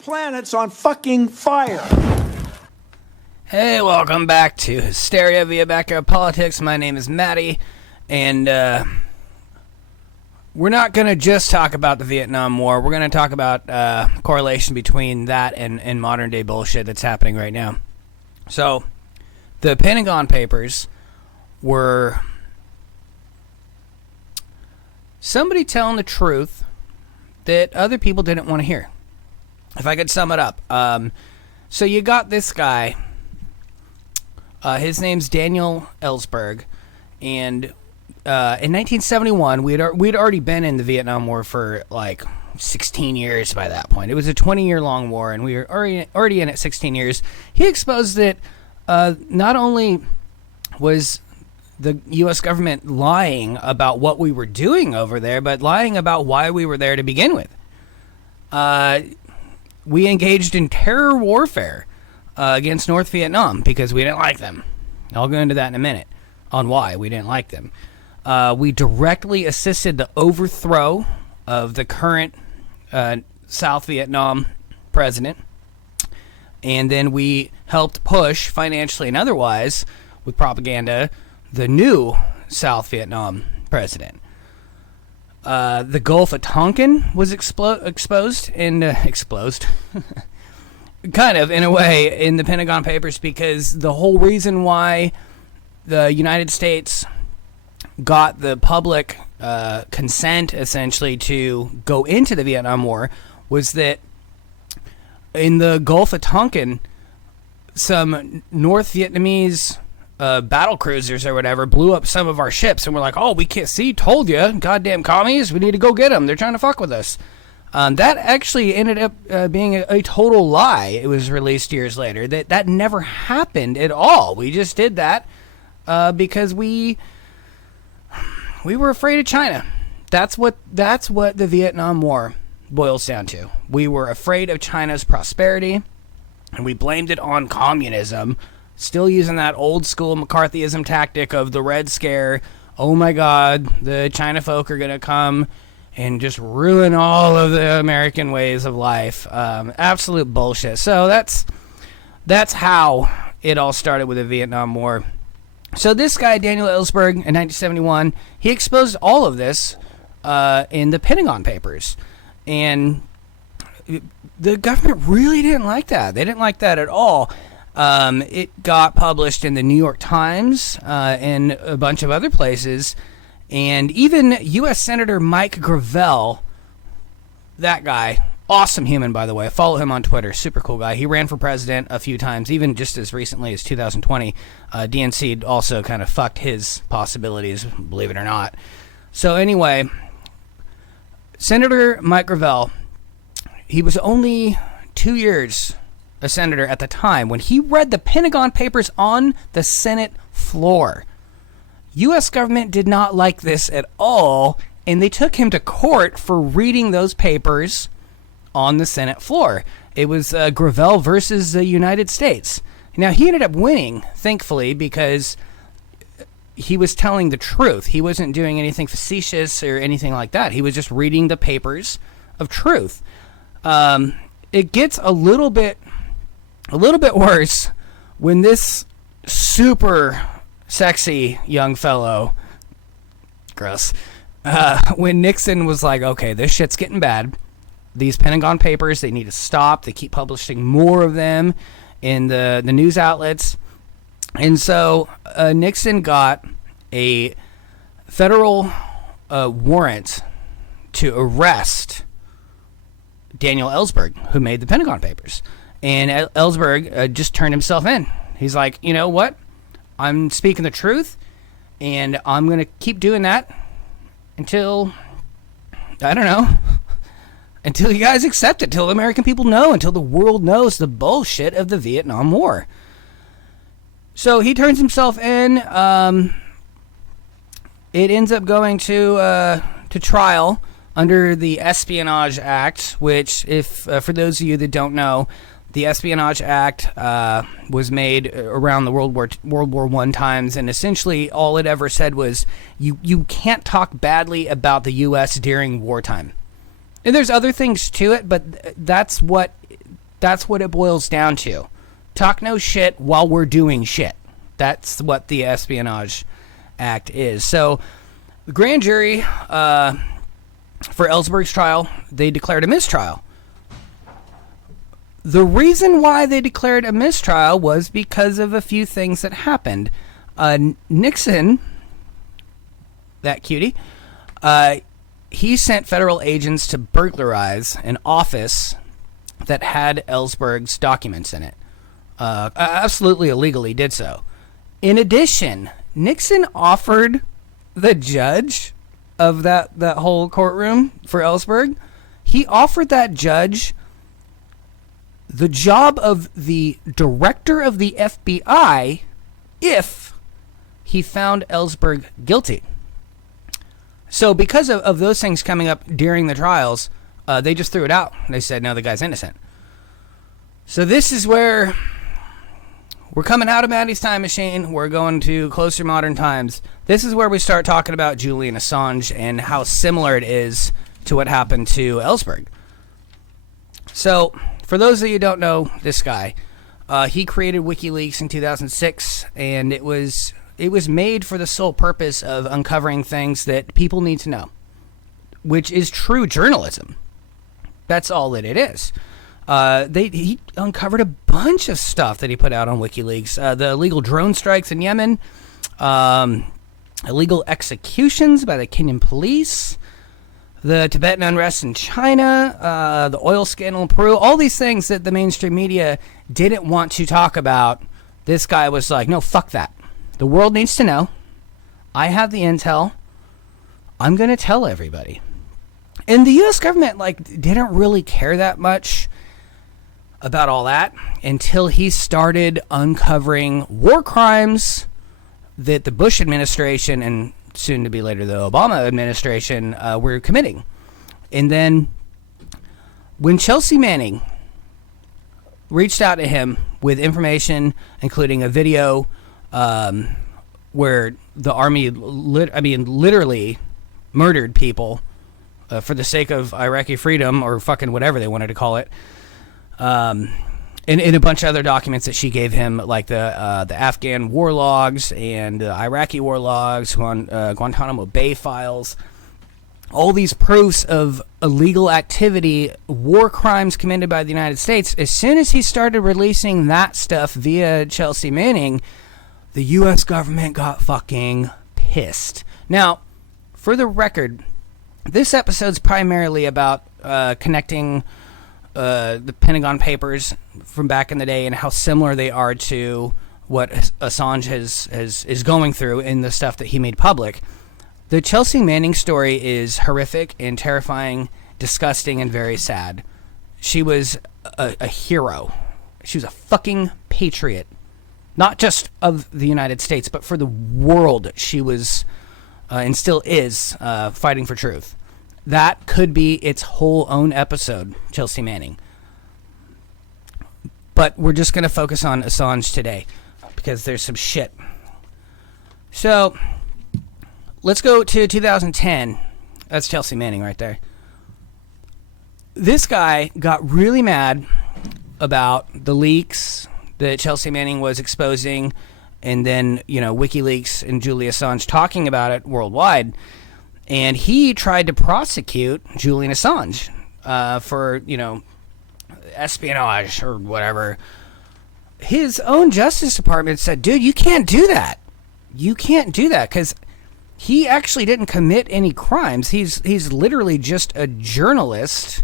planet's on fucking fire. Hey, welcome back to Hysteria via Backyard Politics. My name is Maddie, and we're not going to just talk about the Vietnam War. We're going to talk about correlation between that and modern-day bullshit that's happening right now. So, the Pentagon Papers were somebody telling the truth that other people didn't want to hear. If I could sum it up. So you got this guy. His name's Daniel Ellsberg. And in 1971, we'd already been in the Vietnam War for like 16 years by that point. It was a 20-year-long war, and we were already in it 16 years. He exposed that not only was the U.S. government lying about what we were doing over there, but lying about why we were there to begin with. We engaged in terror warfare against North Vietnam because we didn't like them. I'll go into that in a minute on why we didn't like them. We directly assisted the overthrow of the current South Vietnam president, and then we helped push financially and otherwise with propaganda the new South Vietnam president. The Gulf of Tonkin was exposed and exposed kind of in a way in the Pentagon Papers, because the whole reason why the United States got the public consent essentially to go into the Vietnam War was that in the Gulf of Tonkin, some North Vietnamese battle cruisers or whatever blew up some of our ships, and we're like, oh, we can't see, told you, goddamn commies, we need to go get them, they're trying to fuck with us. That actually ended up being a total lie. It was released years later that never happened at all. We just did that because we were afraid of China. That's what the Vietnam War boils down to. We were afraid of China's prosperity, and we blamed it on communism. Still using that old school McCarthyism tactic of the Red Scare. Oh my God, the China folk are going to come and just ruin all of the American ways of life. Absolute bullshit. So that's how it all started with the Vietnam War. So this guy, Daniel Ellsberg, in 1971, he exposed all of this in the Pentagon Papers. And the government really didn't like that. They didn't like that at all. It got published in the New York Times and a bunch of other places. And even U.S. Senator Mike Gravel, that guy, awesome human, by the way. I follow him on Twitter. Super cool guy. He ran for president a few times, even just as recently as 2020. DNC also kind of fucked his possibilities, believe it or not. So anyway, Senator Mike Gravel, he was only 2 years a senator at the time when he read the Pentagon Papers on the Senate floor. U.S. government did not like this at all, and they took him to court for reading those papers on the Senate floor. It was Gravel versus the United States. Now, he ended up winning, thankfully, because he was telling the truth. He wasn't doing anything facetious or anything like that. He was just reading the papers of truth. It gets a little bit worse when this super sexy young fellow, gross, when Nixon was like, okay, this shit's getting bad. These Pentagon Papers, they need to stop. They keep publishing more of them in the news outlets. And so Nixon got a federal warrant to arrest Daniel Ellsberg, who made the Pentagon Papers. And Ellsberg just turned himself in. He's like, you know what? I'm speaking the truth, and I'm going to keep doing that until, I don't know, until you guys accept it, until the American people know, until the world knows the bullshit of the Vietnam War. So he turns himself in. It ends up going to trial under the Espionage Act, which, if for those of you that don't know, the Espionage Act was made around the World War I times, and essentially all it ever said was you can't talk badly about the U.S. during wartime. And there's other things to it, but that's what it boils down to. Talk no shit while we're doing shit. That's what the Espionage Act is. So the grand jury for Ellsberg's trial, they declared a mistrial. The reason why they declared a mistrial was because of a few things that happened. Nixon, that cutie, he sent federal agents to burglarize an office that had Ellsberg's documents in it. Absolutely illegally did so. In addition, Nixon offered the judge of that whole courtroom for Ellsberg, he offered that judge the job of the director of the FBI if he found Ellsberg guilty. So because of those things coming up during the trials, they just threw it out. They said, no, the guy's innocent. So this is where we're coming out of Maddie's time machine. We're going to closer modern times. This is where we start talking about Julian Assange and how similar it is to what happened to Ellsberg. So for those of you who don't know this guy, he created WikiLeaks in 2006, and it was made for the sole purpose of uncovering things that people need to know, which is true journalism. That's all that it is. He uncovered a bunch of stuff that he put out on WikiLeaks. The illegal drone strikes in Yemen, illegal executions by the Kenyan police, the Tibetan unrest in China, the oil scandal in Peru, all these things that the mainstream media didn't want to talk about. This guy was like, no, fuck that. The world needs to know. I have the intel. I'm going to tell everybody. And the U.S. government didn't really care that much about all that until he started uncovering war crimes that the Bush administration and soon to be later the Obama administration were committing. And then when Chelsea Manning reached out to him with information, including a video where the army, literally murdered people for the sake of Iraqi freedom or fucking whatever they wanted to call it, and a bunch of other documents that she gave him, like the Afghan war logs and the Iraqi war logs, Guantanamo Bay files, all these proofs of illegal activity, war crimes committed by the United States. As soon as he started releasing that stuff via Chelsea Manning, the U.S. government got fucking pissed. Now, for the record, this episode's primarily about connecting the Pentagon Papers from back in the day and how similar they are to what Assange is going through in the stuff that he made public. The Chelsea Manning story is horrific and terrifying, disgusting, and very sad. She was a hero. She was a fucking patriot. Not just of the United States, but for the world. She was, and still is, fighting for truth. That could be its whole own episode, Chelsea Manning. But we're just going to focus on Assange today, because there's some shit. So, let's go to 2010. That's Chelsea Manning right there. This guy got really mad about the leaks that Chelsea Manning was exposing, and then, WikiLeaks and Julian Assange talking about it worldwide. And he tried to prosecute Julian Assange for, espionage or whatever. His own Justice Department said, dude, you can't do that. You can't do that, because he actually didn't commit any crimes. He's literally just a journalist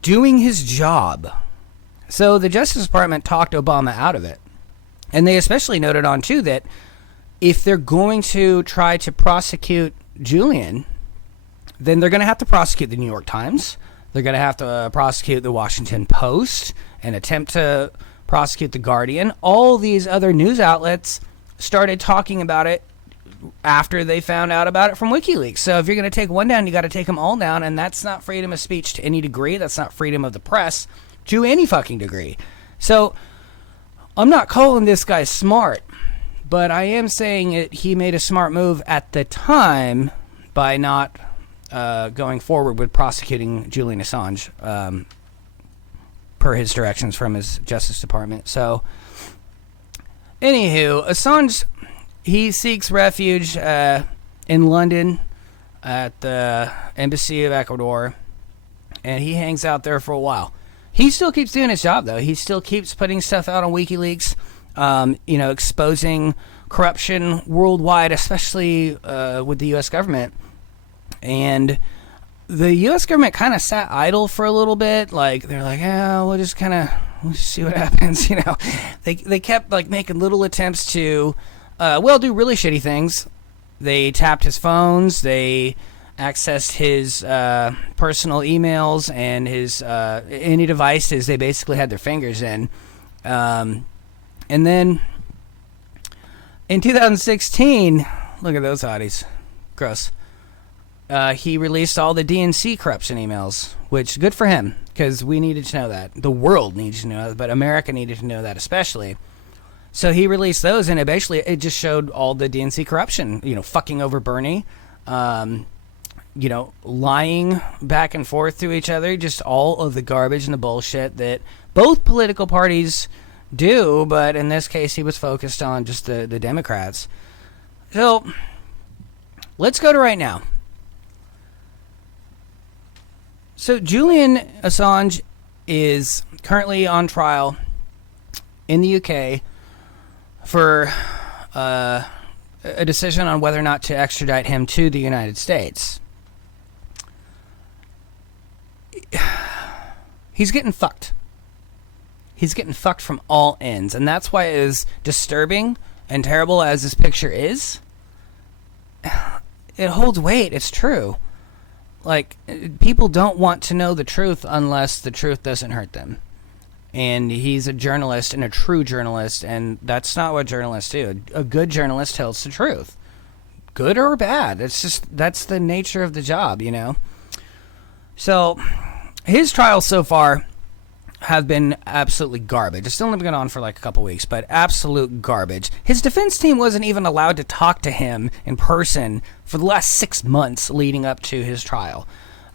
doing his job. So the Justice Department talked Obama out of it. And they especially noted on, too, that if they're going to try to prosecute Julian, then they're going to have to prosecute the New York Times. They're going to have to prosecute the Washington Post and attempt to prosecute the Guardian. All these other news outlets started talking about it after they found out about it from WikiLeaks. So if you're going to take one down, you got to take them all down, and that's not freedom of speech to any degree. That's not freedom of the press to any fucking degree. So I'm not calling this guy smart, but I am saying he made a smart move at the time by not going forward with prosecuting Julian Assange per his directions from his Justice Department. So, anywho, Assange, he seeks refuge in London at the Embassy of Ecuador, and he hangs out there for a while. He still keeps doing his job, though. He still keeps putting stuff out on WikiLeaks, exposing corruption worldwide, especially with the U.S. government. And the U.S. government kind of sat idle for a little bit. Like, they're like, we'll just see what happens, They kept, making little attempts to, do really shitty things. They tapped his phones. They accessed his personal emails and his any devices they basically had their fingers in. And then in 2016, look at those hotties. Gross. He released all the DNC corruption emails, which good for him, because we needed to know that. The world needed to know that, but America needed to know that especially. So he released those, and it just showed all the DNC corruption, fucking over Bernie, lying back and forth to each other, just all of the garbage and the bullshit that both political parties do, but in this case he was focused on just the Democrats. So let's go to right now. So Julian Assange is currently on trial in the UK for a decision on whether or not to extradite him to the United States. He's getting fucked. He's getting fucked from all ends, and that's why, as disturbing and terrible as this picture is, it holds weight. It's true. People don't want to know the truth unless the truth doesn't hurt them. And he's a journalist, and a true journalist, and that's not what journalists do. A good journalist tells the truth. Good or bad. That's the nature of the job, So, his trials so far have been absolutely garbage. It's only been going on for a couple weeks, but absolute garbage. His defense team wasn't even allowed to talk to him in person for the last 6 months leading up to his trial.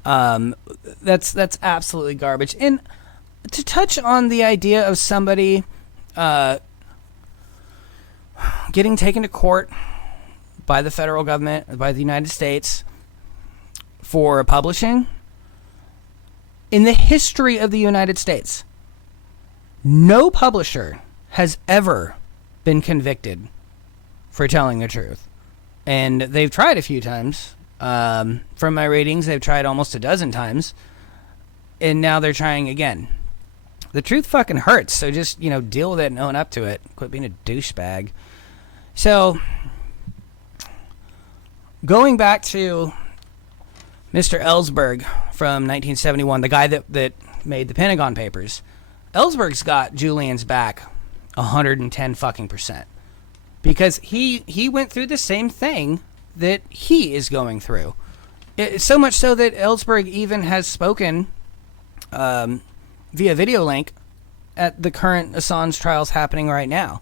That's absolutely garbage. And to touch on the idea of somebody getting taken to court by the federal government, by the United States, for publishing, in the history of the United States, no publisher has ever been convicted for telling the truth. And they've tried a few times. From my ratings, they've tried almost a dozen times. And now they're trying again. The truth fucking hurts, so just, deal with it and own up to it. Quit being a douchebag. So, going back to Mr. Ellsberg from 1971, the guy that made the Pentagon Papers, Ellsberg's got Julian's back 110 fucking %. Because he went through the same thing that he is going through. So much so that Ellsberg even has spoken via video link at the current Assange trials happening right now.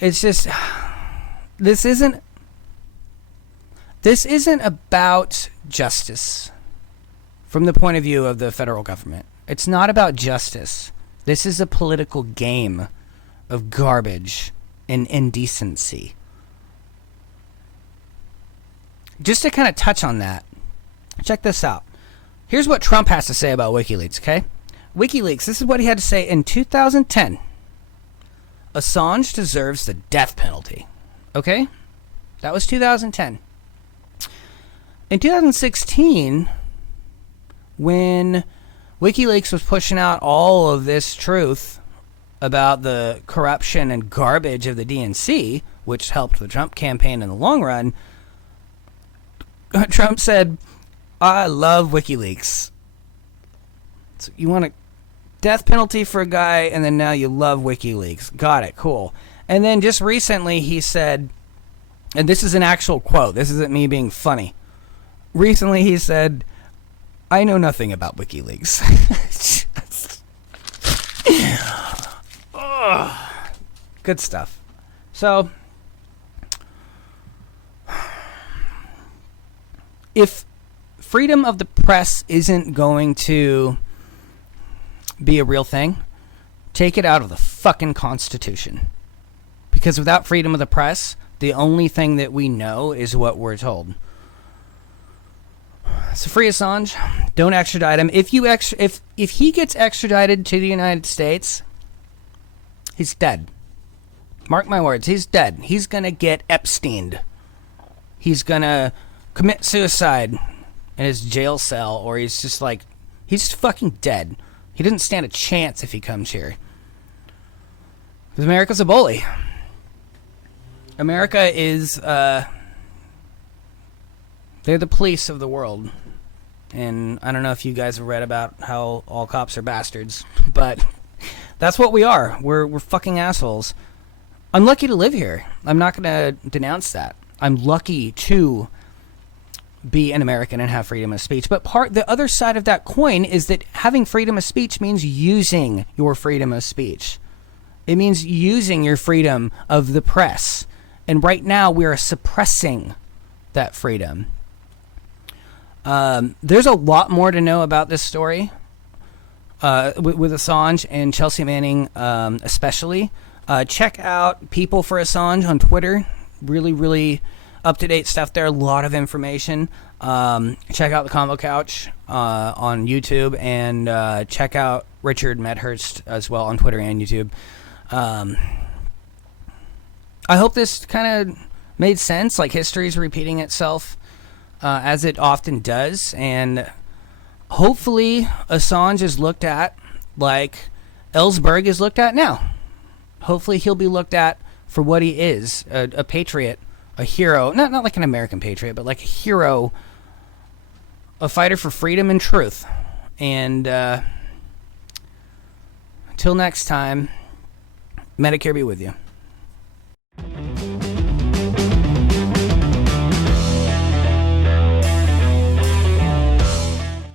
It's just, this isn't about justice from the point of view of the federal government. It's not about justice. This is a political game of garbage and indecency. Just to kind of touch on that, check this out. Here's what Trump has to say about WikiLeaks, okay? WikiLeaks, this is what he had to say in 2010. Assange deserves the death penalty. Okay? That was 2010. In 2016, when WikiLeaks was pushing out all of this truth about the corruption and garbage of the DNC, which helped the Trump campaign in the long run, Trump said, I love WikiLeaks. So you want a death penalty for a guy, and then now you love WikiLeaks. Got it, cool. And then just recently he said, and this is an actual quote, this isn't me being funny. Recently he said, I know nothing about WikiLeaks. Good stuff. So, freedom of the press isn't going to be a real thing, take it out of the fucking Constitution. Because without freedom of the press, the only thing that we know is what we're told. So free Assange. Don't extradite him. If he gets extradited to the United States, he's dead. Mark my words, he's dead. He's going to get Epsteined. He's going to commit suicide in his jail cell, or he's just fucking dead. He doesn't stand a chance if he comes here. Because America's a bully. America is, they're the police of the world. And I don't know if you guys have read about how all cops are bastards, but that's what we are. We're fucking assholes. I'm lucky to live here. I'm not going to denounce that. I'm lucky to be an American and have freedom of speech. But the other side of that coin is that having freedom of speech means using your freedom of speech. It means using your freedom of the press. And right now we are suppressing that freedom. There's a lot more to know about this story with Assange and Chelsea Manning especially. Check out People for Assange on Twitter. Really, really up-to-date stuff there. A lot of information. Check out the Combo Couch on YouTube, and check out Richard Medhurst as well on Twitter and YouTube. I hope this kind of made sense. Like, history is repeating itself as it often does, and hopefully Assange is looked at like Ellsberg is looked at now. Hopefully he'll be looked at for what he is, a patriot, a hero, not like an American patriot, but like a hero, a fighter for freedom and truth. And until next time, Medicare be with you.